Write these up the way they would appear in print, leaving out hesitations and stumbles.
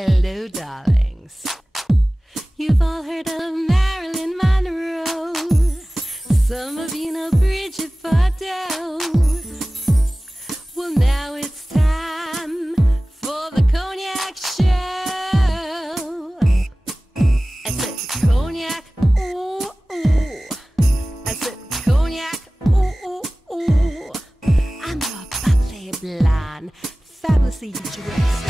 Hello, darlings. You've all heard of Marilyn Monroe. Some of you know Bridget Bardot. Well, now it's time for the Cognac Show. I said cognac, ooh, ooh. I said cognac, ooh, ooh, ooh. I'm your bubbly blonde, fabulously dressed.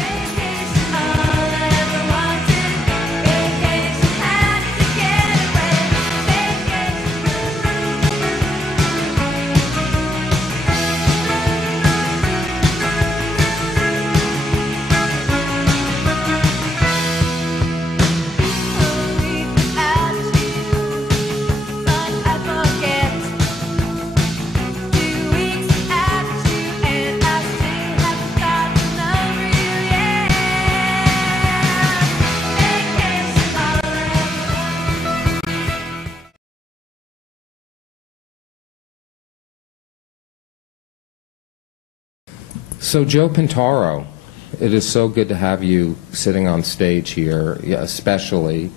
All I ever wanted, vacation, had to get away, Only without you, but I forget. 2 weeks without you, and I still haven't gotten over you yet. Vacation, all I ever wanted. So Joe Pintaro, it is so good to have you sitting on stage here, especially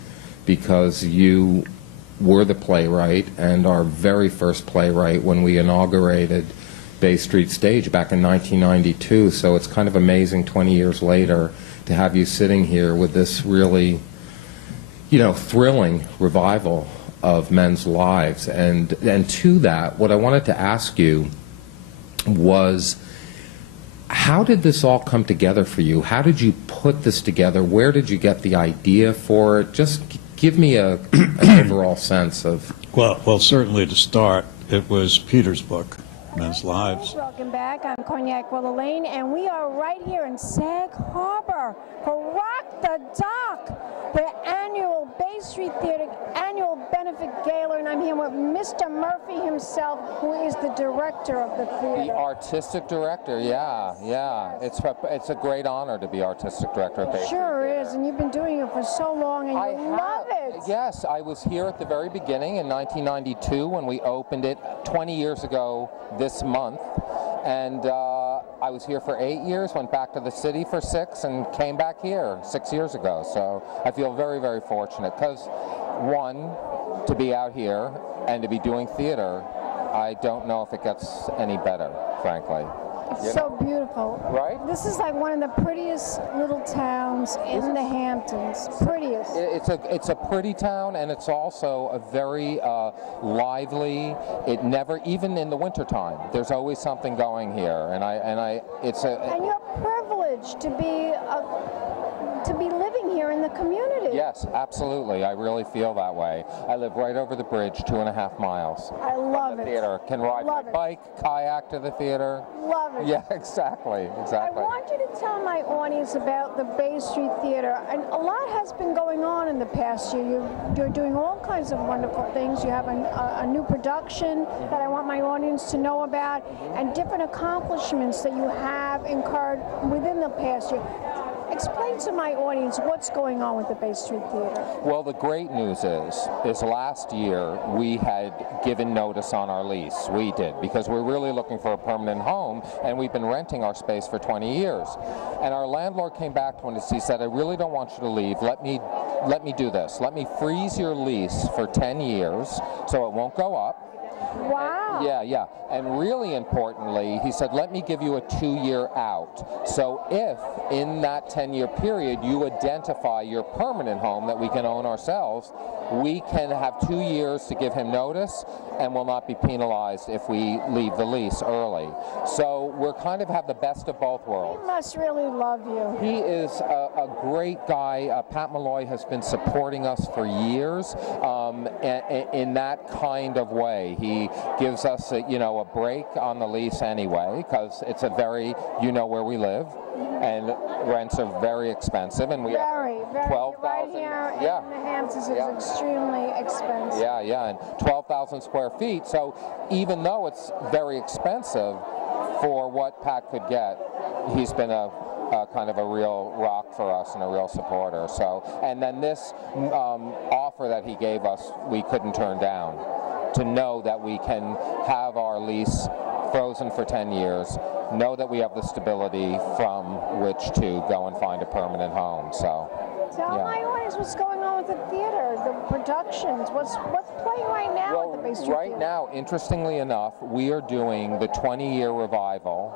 because you were the playwright and our very first playwright when we inaugurated Bay Street Stage back in 1992. So it's kind of amazing 20 years later to have you sitting here with this really, thrilling revival of men's lives. And to that, what I wanted to ask you was, how did this all come together for you? How did you put this together? Where did you get the idea for it? Just give me an overall sense of... Well, certainly to start, it was Peter's book, Men's Lives. Welcome back. I'm Cognac Wellerlane, and we are right here in Sag Harbor for Rock the Dock, the annual Bay Street Theater annual benefit gala, and I'm here with Mr. Murphy himself, who is the director of the theater. The artistic director, yeah. It's a great honor to be artistic director of Bay Street Sure Theater. is, and you've been doing it for so long, and you love it. Yes, I was here at the very beginning in 1992 when we opened it 20 years ago this month, and I was here for 8 years, went back to the city for 6, and came back here 6 years ago. So I feel very, very fortunate because, one, to be out here and to be doing theater, I don't know if it gets any better, frankly. It's so beautiful. Right? This is like one of the prettiest little towns in the Hamptons. Prettiest. It's a pretty town, and it's also a very lively. It never, even in the wintertime, there's always something going here, and you're privileged to be living here in the community. Yes, absolutely. I really feel that way. I live right over the bridge, 2.5 miles. I love The it. theater. Can ride my bike, kayak to the theater. Love it. Yeah, exactly. I want you to tell my audience about the Bay Street Theater. And a lot has been going on in the past year. You're doing all kinds of wonderful things. You have a new production that I want my audience to know about, and different accomplishments that you have incurred within the past year. Explain to my audience what's going on with the Bay Street Theater. Well, the great news is last year we had given notice on our lease. We did, because we're really looking for a permanent home, and we've been renting our space for 20 years. And our landlord came back to us. He said, I really don't want you to leave. Let me do this. Let me freeze your lease for 10 years so it won't go up. Wow. Yeah. And really importantly, he said, let me give you a 2-year out. So if in that 10-year period you identify your permanent home that we can own ourselves, we can have 2 years to give him notice and will not be penalized if we leave the lease early. So we're kind of have the best of both worlds. He must really love you. He is a great guy. Pat Malloy has been supporting us for years in that kind of way. He gives us a break on the lease anyway, because it's a very, where we live, and rents are very expensive, and we very, have 12,000. Right here in the Hamptons, it's extremely expensive. Yeah, and 12,000 square feet. So even though it's very expensive for what Pat could get, he's been a kind of a real rock for us and a real supporter. So, and then this offer that he gave us, we couldn't turn down, to know that we can have our lease frozen for 10 years, know that we have the stability from which to go and find a permanent home. So, Tell my audience what's going on with the theater, the productions. What's playing right now at the Bay Street right Theater? now, interestingly enough, we are doing the 20-year revival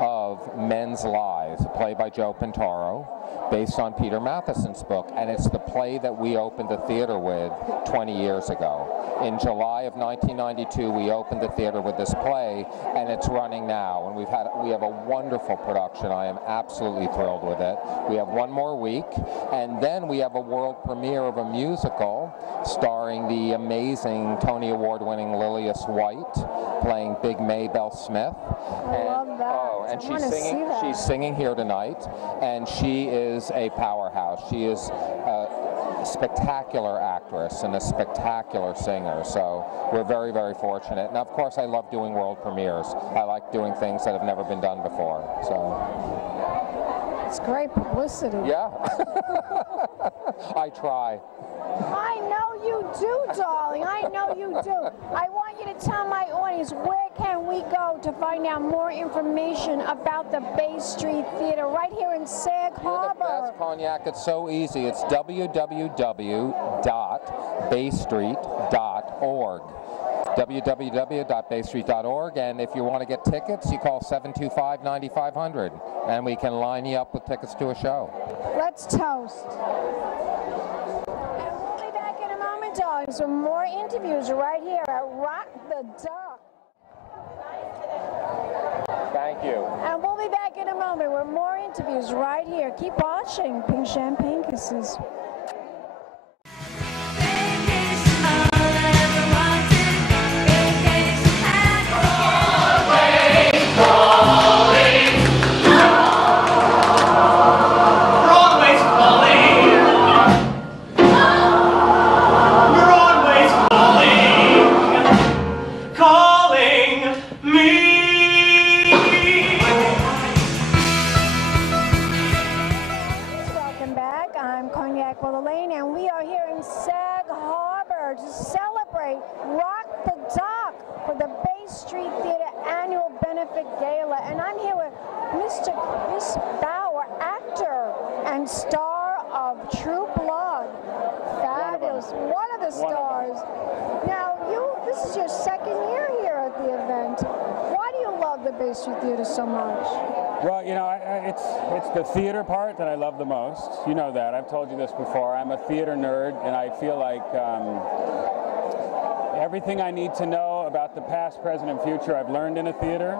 of Men's Lives, a play by Joe Pintaro, based on Peter Matheson's book, and it's the play that we opened the theater with 20 years ago. In July of 1992, we opened the theater with this play, and it's running now. And we have a wonderful production. I am absolutely thrilled with it. We have one more week, and then we have a world premiere of a musical starring the amazing Tony Award-winning Lillias White, playing Big Maybelle Smith. I love that. Oh, and I wanna see that. she's singing here tonight, and she is a powerhouse. She is a spectacular actress and a spectacular singer, so we're very, very fortunate. And of course, I love doing world premieres. I like doing things that have never been done before. So It's great publicity. yeah, I try. I know you do, darling. I know you do. I want you to tell my audience, where can we go to find out more information about the Bay Street Theater right here in Sag You're the Harbor? best, Cognac. It's so easy. It's www.baystreet.org. www.baystreet.org, and if you want to get tickets, you call 725-9500, and we can line you up with tickets to a show. Let's toast. And we'll be back in a moment, darling. Some more interviews right here at Rock the Duck. Thank you. And we'll be back in a moment with more interviews right here. Keep watching Pink Champagne Kisses. Vacation, all I ever wanted. Vacation at Broadway's calling. We're always calling me. Welcome back. I'm Cognac Wellerlane, and we are here in Sag Harbor to celebrate Rock the Dock for the Bay Street Theater Annual Benefit Gala. And I'm here with Mr. Chris Bauer, actor and star of True Blood. Fabulous. One of the stars. Now, this is your second year here at the event. Why do you love the Bay Street Theater so much? Well, you know, it's the theater part that I love the most. You know that. I've told you this before. I'm a theater nerd, and I feel like everything I need to know about the past, present, and future I've learned in a theater.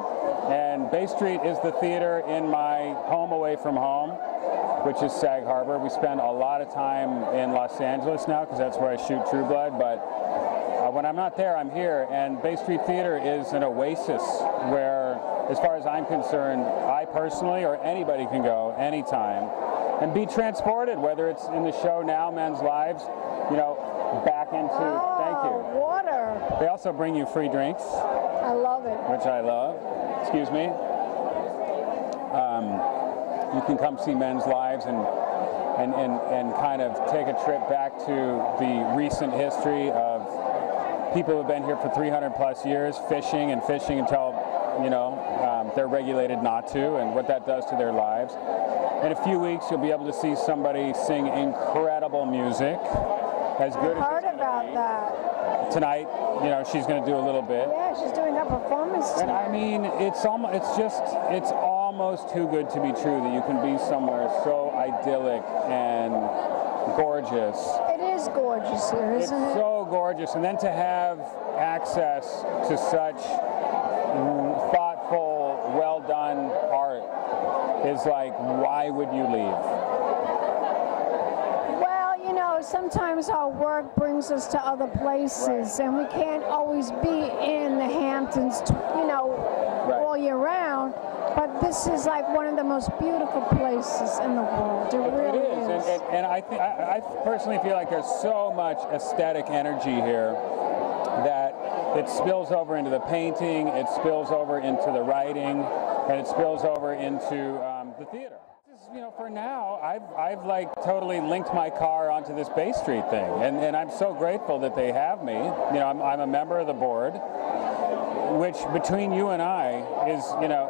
And Bay Street is the theater in my home away from home, which is Sag Harbor. We spend a lot of time in Los Angeles now because that's where I shoot True Blood, but when I'm not there, I'm here. And Bay Street Theater is an oasis where, as far as I'm concerned, I personally or anybody can go anytime and be transported, whether it's in the show now, Men's Lives, you know, back into, thank you. Water. They also bring you free drinks, I love it. which I love. Excuse me. You can come see Men's Lives and kind of take a trip back to the recent history of people who have been here for 300 plus years, fishing until, you know, they're regulated not to, and what that does to their lives. In a few weeks, you'll be able to see somebody sing incredible music, as good I as heard it's gonna about be. that. Tonight, you know, she's going to do a little bit. Yeah, she's doing her performance And tonight. I mean, it's almost too good to be true that you can be somewhere so idyllic and gorgeous. It is gorgeous here, It's isn't it? so gorgeous, and then to have access to such thoughtful, well done art is like, why would you leave? Well, you know, sometimes our work brings us to other places, and we can't always be in the Hamptons, you know, all year round. But this is like one of the most beautiful places in the world. It really It is, and I personally feel like there's so much aesthetic energy here that it spills over into the painting, it spills over into the writing, and it spills over into the theater. You know, for now, I've like totally linked my car onto this Bay Street thing, and I'm so grateful that they have me. You know, I'm a member of the board, which between you and I is, you know,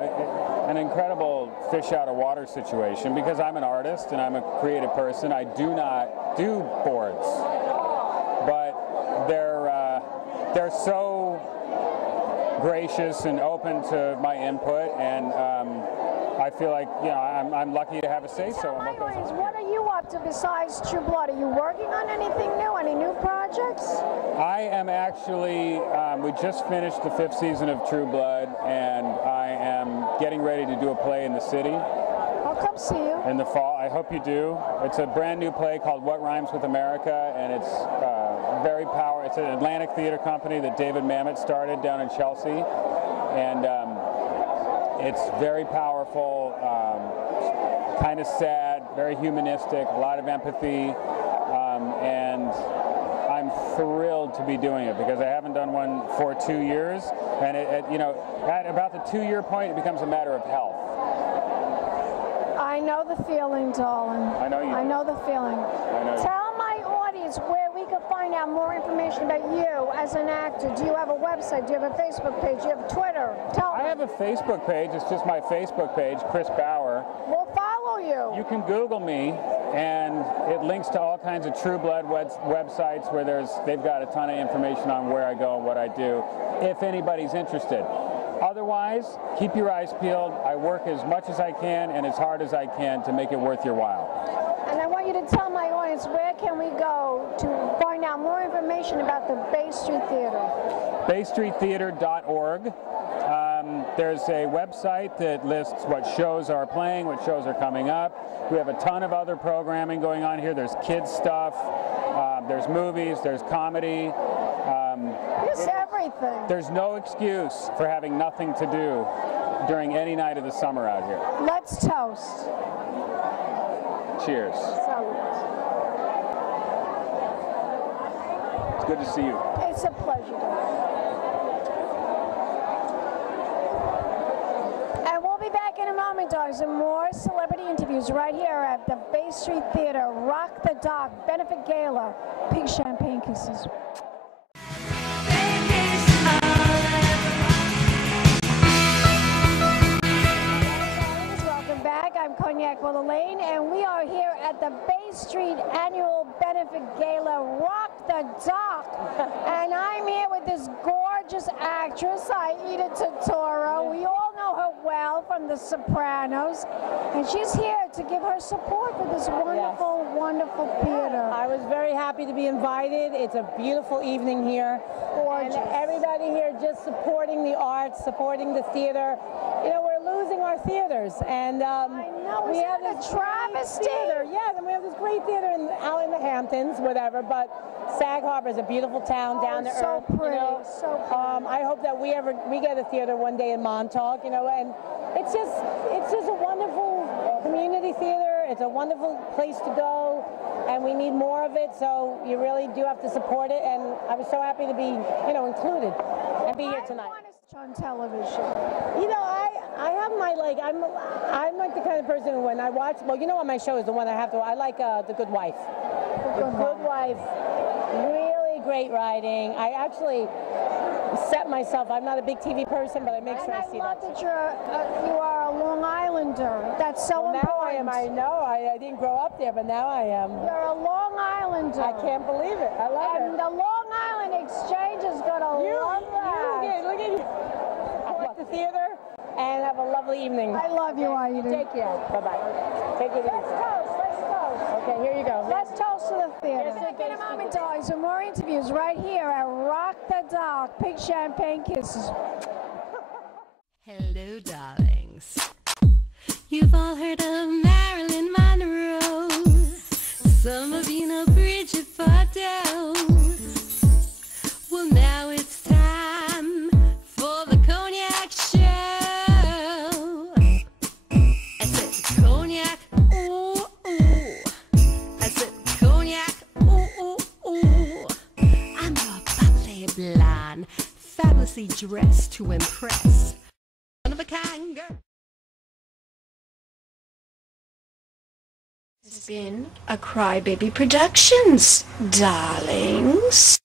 an incredible fish out of water situation, because I'm an artist and I'm a creative person. I do not do boards, but they're so gracious and open to my input, and I feel like, you know, I'm lucky to have a say-so on what goes on. What are you up to besides True Blood? Are you working on anything new? Any new projects? I am actually, we just finished the 5th season of True Blood, and I am getting ready to do a play in the city. I'll come see you. In the fall. I hope you do. It's a brand new play called What Rhymes with America, and it's very powerful. It's an Atlantic theater company that David Mamet started down in Chelsea, and it's very powerful, kind of sad, very humanistic, a lot of empathy, and I'm thrilled to be doing it because I haven't done one for 2 years, and you know, at about the 2-year point, it becomes a matter of health. I know the feeling, darling. I know you do. I know the feeling. I know you do. Tell my audience where we can find out more information about you as an actor. Do you have a website? Do you have a Facebook page? Do you have Twitter? Tell I me. have a Facebook page. It's just my Facebook page, Chris Bauer. We'll follow you. You can Google me, and it links to all kinds of True Blood websites where they've got a ton of information on where I go and what I do, if anybody's interested. Otherwise, keep your eyes peeled. I work as much as I can and as hard as I can to make it worth your while. And I want you to tell my audience, where can we go to find out more information about the Bay Street Theater? BayStreetTheater.org. There's a website that lists what shows are playing, what shows are coming up. We have a ton of other programming going on here. There's kids stuff, there's movies, there's comedy. It's everything. There's no excuse for having nothing to do during any night of the summer out here. Let's toast. Cheers. It's good to see you. It's a pleasure. And we'll be back in a moment, dogs, and more celebrity interviews right here at the Bay Street Theater Rock the Dock Benefit Gala. Pink champagne kisses. Welcome back. I'm Cognac Wellerlane, and we are here at the Bay Street Annual Benefit Gala Rock the Dock. And I'm here with this gorgeous actress, Aida Turturro. We all know her well from The Sopranos, and she's here to give her support for this wonderful, wonderful theater. I was very happy to be invited. It's a beautiful evening here. Gorgeous. And everybody here just supporting the arts, supporting the theater. You know, we're losing our theaters, and we have this travesty. theater. Yes, and we have this great theater out in the Hamptons, whatever. But Sag Harbor is a beautiful town down to so earth. pretty, You know? so pretty. I hope that we get a theater one day in Montauk. You know, and it's just a wonderful community theater. It's a wonderful place to go, and we need more of it. So you really do have to support it. And I was so happy to be, you know, included and be here tonight. On television. You know, I have my, like, I'm like the kind of person who, when I watch, well, you know what my show is, the one I have to, I like The Good Wife. The Good Wife, really great writing. I actually set myself, I'm not a big TV person, but I make sure I see that. I love that you are a Long Islander. That's so important. Now I am, I know, I didn't grow up there, but now I am. You're a Long Islander. I can't believe it. I love And it. the Long Island Exchange is going to love that. Look at you. Support the theater and have a lovely evening. I love you, Aida. Take care. Bye-bye. Take it easy. Let's toast. Okay, here you go. Let's toast to the theater. Yes, Back in a moment, dogs, and more interviews right here at Rock the Dock. Pink champagne kisses. Hello, darlings. You've all heard of Marilyn Monroe. Some of you know Bridget Bardot. Well, now it's time for the Cognac show. I said cognac, ooh, ooh. I said cognac, ooh, ooh, ooh. I'm a bubbly blonde, fabulously dressed to impress. One of a kind girl. This has been a Crybaby Productions, darlings.